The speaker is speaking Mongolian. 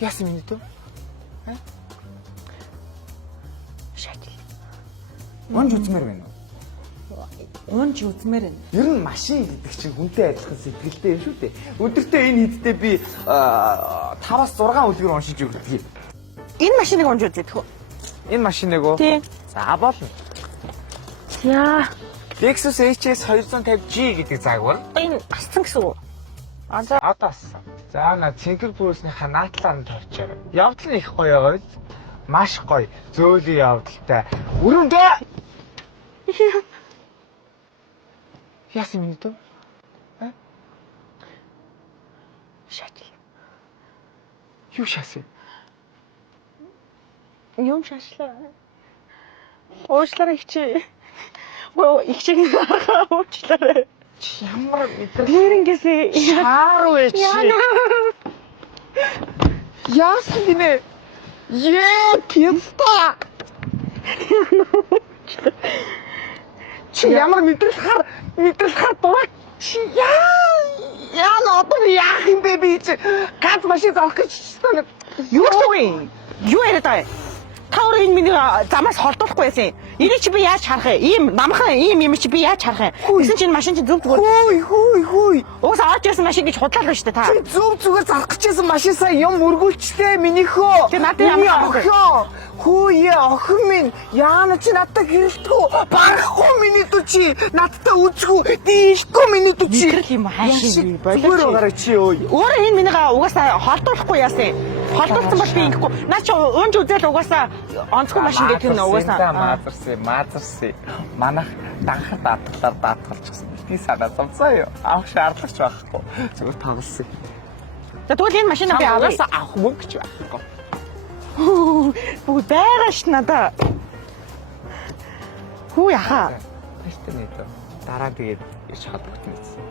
Яасан миний дөө? Шатил. Унж үзмээр байна уу? Унж үзмээр байна. Ер нь машин гэдэг чинь хүнтэй адилхан сэтгэлтэй юм шүү дээ. Өдөртөө энэ хідтэй би 5-6 үлгэр уншиж өгдөг. Энэ машиныг унж үзээд хөө. Энэ машиныг уу? Тий. За болно. Яа. Lexus HS 250G гэдэг загвар. Энэ асцсан гэсэн үү? Одоо ассан. За на цэнхэр бүрснийхаа наатлаанд тавьчаа. Явдал нь их гоё байгаа биз? Маш гоё. Зөөлөн явдалтай. Өрөндөө. Яасан минь дөө? Шатил. Юу шаасан? Юм шашлаа. Уучлаарай хичээ. Оо ихчиг уучлаарай. Ямар мэдэр Тэрнгээс шаар вэ чи? Яасан гинэ? Писта. Чи ямар мэдрэл хар дурак чи яа одоо яах юм бэ би чи газ машин зарах гэж байна. юу вэ? Юу яриад байгаа юм? Та өөрөө энэ миний замаас холдуулахгүй байсан. Энийг чи би яаж харах юм? Ийм намхан ийм чи би яаж харах юм? Гэсэн чинь машин чи зөв зүгээр. Хөөй. Уусаа орж ирсэн машин гэж худлаа л шүү дээ та. Чи зөв зүгээр зарах гэжсэн машин сая юм өргүүлчлээ минийхөө. Тэг надад ямар охин. Хөөе охин минь яана чи надад гэрэлтгүү. Барахгүй миний дүү чи надтай үзгүй. Дийлэхгүй миний дүү чи. Мэдрэл юм хаашийн Зүгээр байгаарай чи өөй. Өөрөө энэ минийга угаасаа холдуулахгүй яасан. Холдуулсан бол би ингэхгүй. Наа чи унж үзэл угаасаа онцгой машин гэдэг нь угаасаа. Мазарсан. Манайх данхад даатгалчихсан. Би санаа зовцоо юу. Авах шаардлагач байхгүй. Зүгээр тоглосон. За тэгвэл энэ машинаа би авъя. Авах мөнгө ч байхгүй. Бүгд байгаа ш надаа. Хүү яхаа. Баяртай нэ. Дараа тэгээд ирж халдагт нэсэн.